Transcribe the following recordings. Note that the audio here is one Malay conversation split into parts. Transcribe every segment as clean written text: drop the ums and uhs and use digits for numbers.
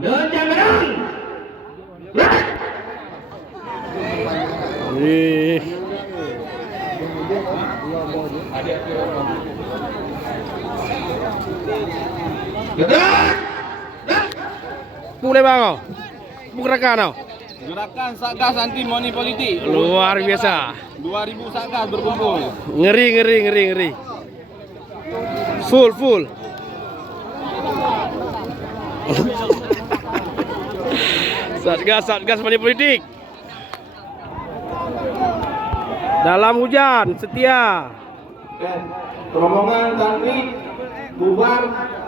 Lejang menang. Gerak. Boleh bang, gerakan Gerakan Satgas Anti Money Politik. luar biasa. 2000 Satgas berkumpul. Ngeri. Full. Satgas Money Politik. Dalam hujan setia. Rombongan santri bubar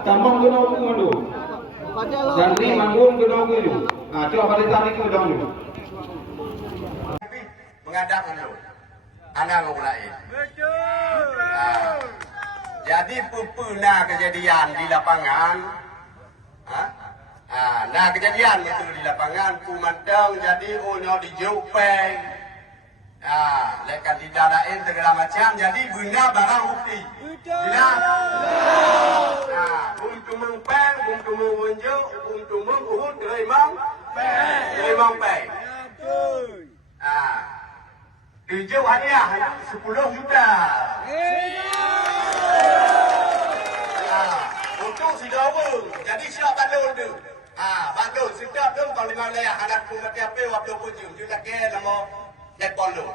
campur gunung dulu. Santri manggung gunung dulu. Nah, coba pada tarik ke dulu. Mengadap dulu. Anak mulai. Betul. Jadi pernah kejadian di lapangan. Nah kejadian itu di lapangan kumandang jadi onyo di Jepang. Lekat di dalain segala macam jadi guna barang bukti. Bila bung tumung peng, bung tumung unjuk, bung tumung uhud, remang peng. Dijauh hadiah 10 juta. Untuk si Dawung, jadi siap bandul tu. Bandul sedap tu kalau dengan layak anak pun mati apa waktu pun juga ke nama netball tu.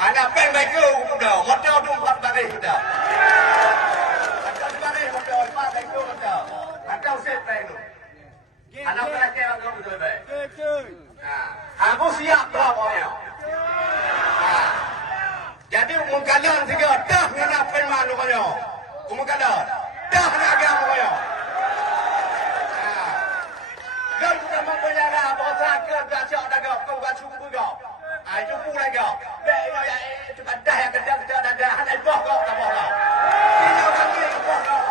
Anak peng baik tu dah, motor tu 4 baris dah. Motor baris motor 4 baik tu dah. Atau set peng tu. Anak pelakir aku betul baik. Aku siap berapa ya? Jadi umumkanan tiga dah ngena penman lu kaya. Umumkanan dah nak agama kaya. Kalau kita mempunyai bahasa ke baca daga kau baca buku kau. Itu pun lagi. Baik ya itu dah yang kedang kita ada ada boh kau tak boh kau. Kita kaki boh kau.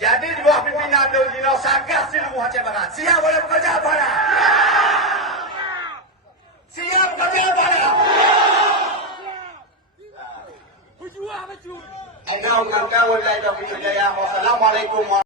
Jadi di bawah pimpinan tu dino Satgas seluruh Aceh Barat. Siap boleh bekerja apa dah? Siap kerja apa dah? Berjuang. Engkau wassalamualaikum.